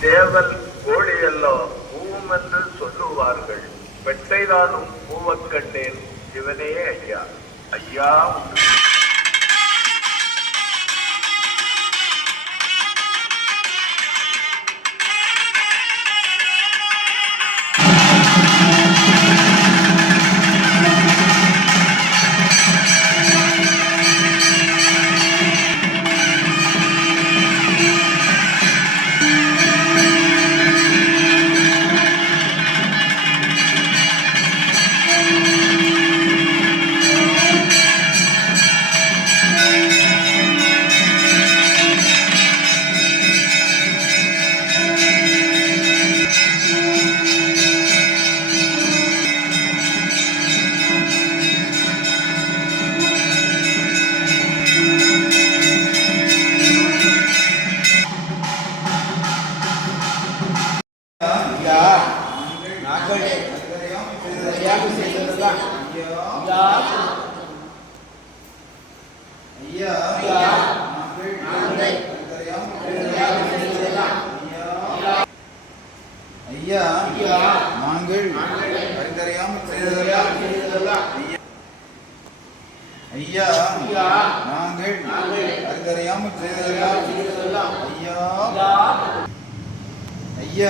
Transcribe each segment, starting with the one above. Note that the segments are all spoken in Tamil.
சேவல் கோழியெல்லாம் என்று சொல்லுவார்கள். வெட்டைதானும் பூவக்கண்டேன் இவனே ஐயா. ஐயா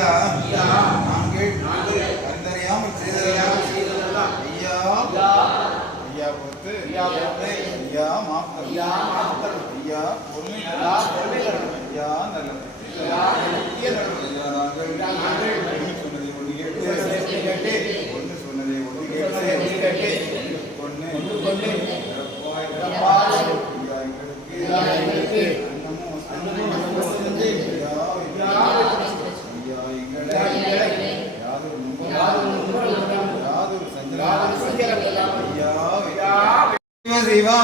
ஐயா நாங்கள் கண்டறியாமல் செய்ததெல்லாம் ஐயா ஐயா பொறுத்து ஐயா ஐயா மாப்பர் ஐயா பொருள் ஐயா நல்லது ஐயா நாங்கள் நாங்கள் சொன்னதை ஒன்று கேட்டு ஒன்று சொன்னதை ஒன்று கேட்டு ஒன்று சிவா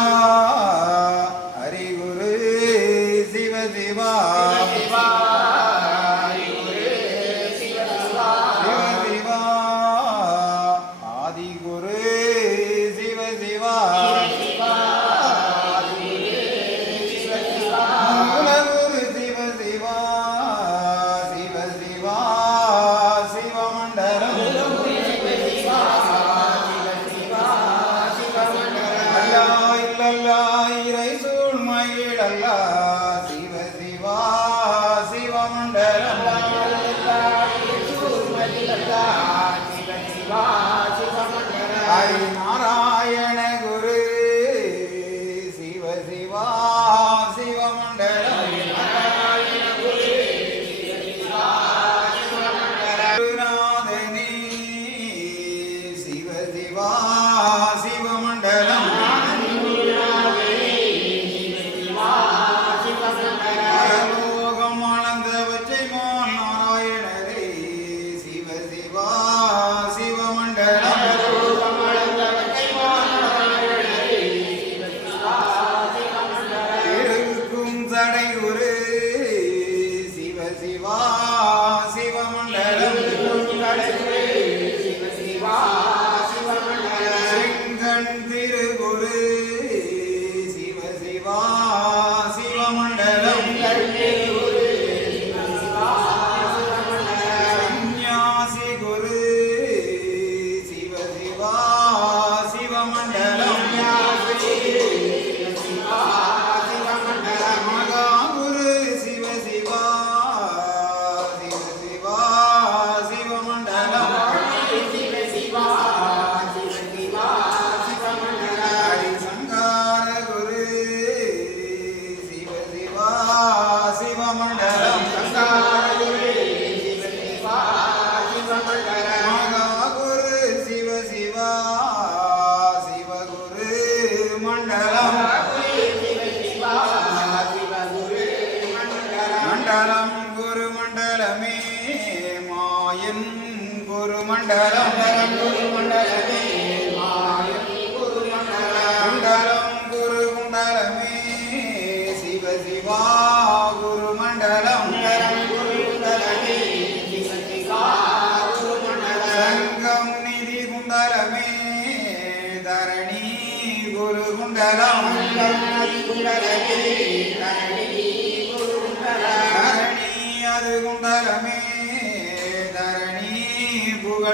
మండలం మండలమే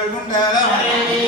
புகழ் உண்டலாம்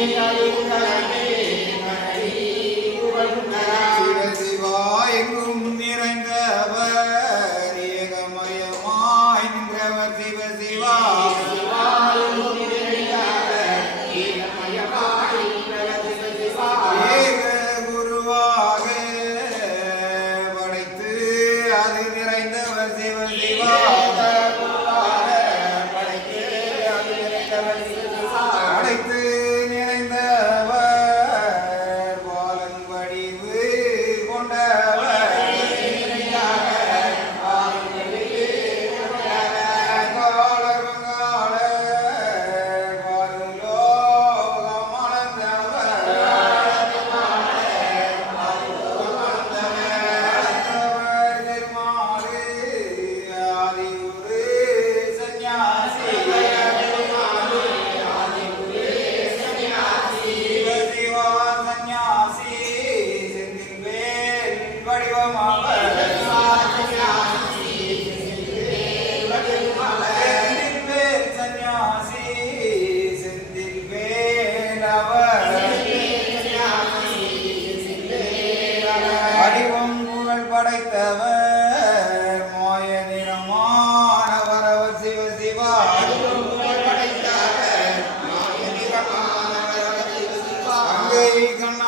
ಆಗೈಗಣ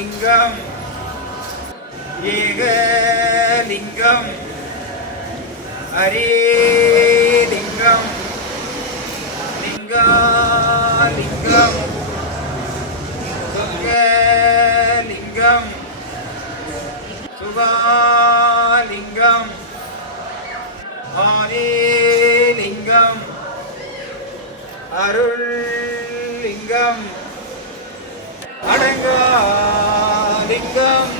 லிங்கம். ஏகலிங்கம் ஹரேலிங்கம் லிங்காலிங்கம். லிங்கம். சுகாலிங்கம் ஆரேலிங்கம் அருள்லிங்கம். அடங்கா 啊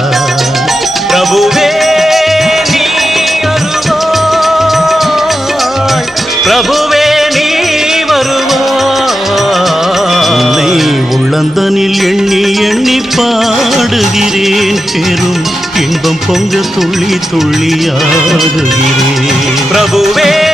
எண்ணி பாடுகிறேன். பெரும் இன்பம் பொங்க துள்ளி துள்ளி ஆடுகிறேன். பிரபுவே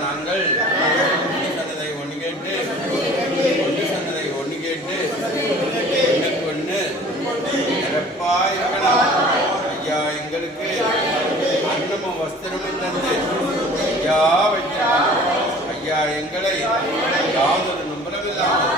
நாங்கள் ஒன்று சொன்னதை ஒன்று கேட்டு ஒன்று சொன்னதை ஒன்று கேட்டு ஒன்றுக்கு ஒன்று சிறப்பாய் ஐயா எங்களுக்கு அன்னமும் வஸ்திரமும் தந்து ஐயா வைக்கிறோம் ஐயா எங்களை யாதொரு நம்பரமில்லாமல்